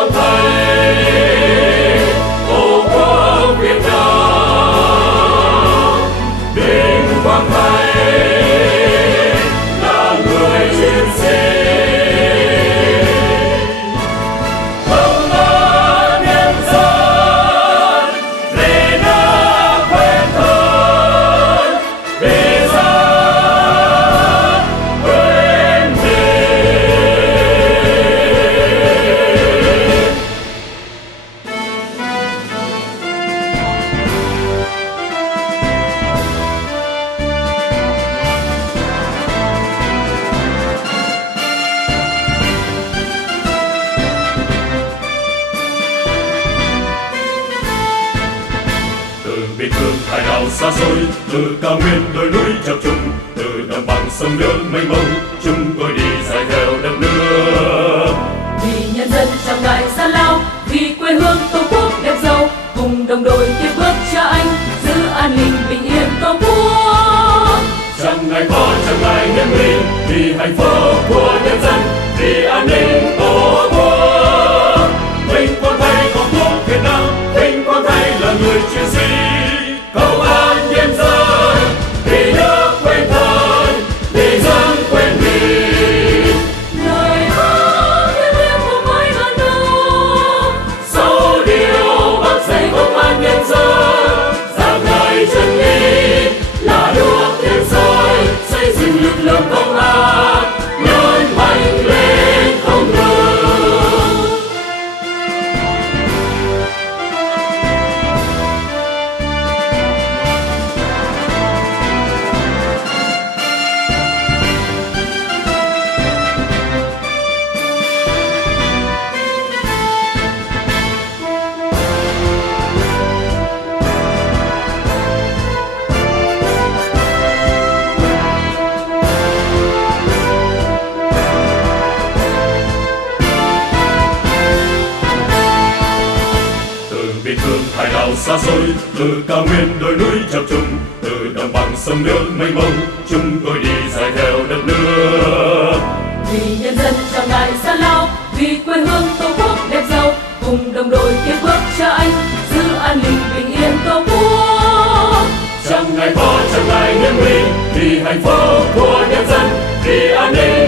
quang thầy, tổ quốc Việt Nam. Vinh quang thầy là người chiến sĩ. Biên cương hải đảo xa xôi, từ cao nguyên đồi núi chập trùng, từ đồng bằng sông nước mênh mông, chúng tôi đi dài theo đất nước. Vì nhân dân trong đại gian lao, vì quê hương tổ quốc đẹp giàu, cùng đồng đội tiếp bước cha anh giữ an ninh bình yên tổ quốc. Chẳng ngại khó, chẳng ngại hiểm nguy, vì hạnh phúc của nhân dân, vì an ninh tổ quốc. Vinh quang thầy tổ quốc Việt Nam, vinh quang thầy là người chiến sĩ. Công an nhân dân, vì nước quên thân, vì dân quên mình. Lời hát thiêng liêng của mỗi ngàn năm, Sáu điều bác dạy công an nhân dân, giảng dạy chân lý là đuốc thêm soi, xây dựng lực lượng công an lớn mạnh lên không ngừng. Biên cương hải đảo xa xôi, từ cao nguyên đồi núi chập trùng, từ đồng bằng sông nước mênh mông, chúng tôi đi dài theo đất nước. vì nhân dân trong đại gian lao, vì quê hương tổ quốc đẹp giàu, cùng đồng đội tiếp bước cha anh giữ an ninh bình yên tổ quốc. Chẳng ngại khó, chẳng ngại hiểm nguy, vì hạnh phúc của nhân dân, vì an ninh